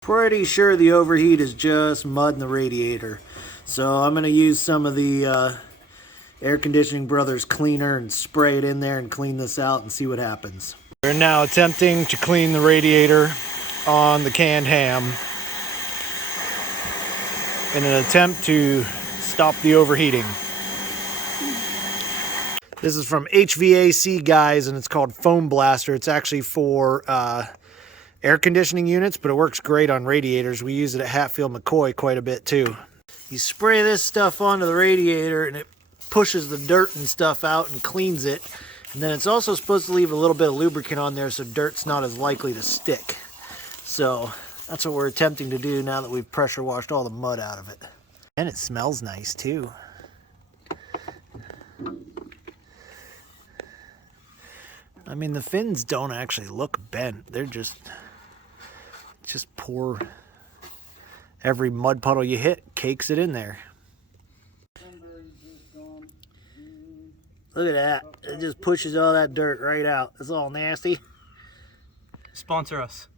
Pretty sure the overheat is just mud in the radiator. So I'm going to use some of the Air Conditioning Brothers cleaner and spray it in there and clean this out and see what happens. We're now attempting to clean the radiator on the canned ham in an attempt to stop the overheating. This is from HVAC Guys, and it's called Foam Blaster. It's actually for air conditioning units, but it works great on radiators. We use it at Hatfield McCoy quite a bit too. You spray this stuff onto the radiator and it pushes the dirt and stuff out and cleans it. And then it's also supposed to leave a little bit of lubricant on there so dirt's not as likely to stick. So that's what we're attempting to do now that we've pressure washed all the mud out of it. And it smells nice too. I mean, the fins don't actually look bent. They're just pour every mud puddle you hit, cakes it in there. Look at that. It just pushes all that dirt right out. It's all nasty. Sponsor us.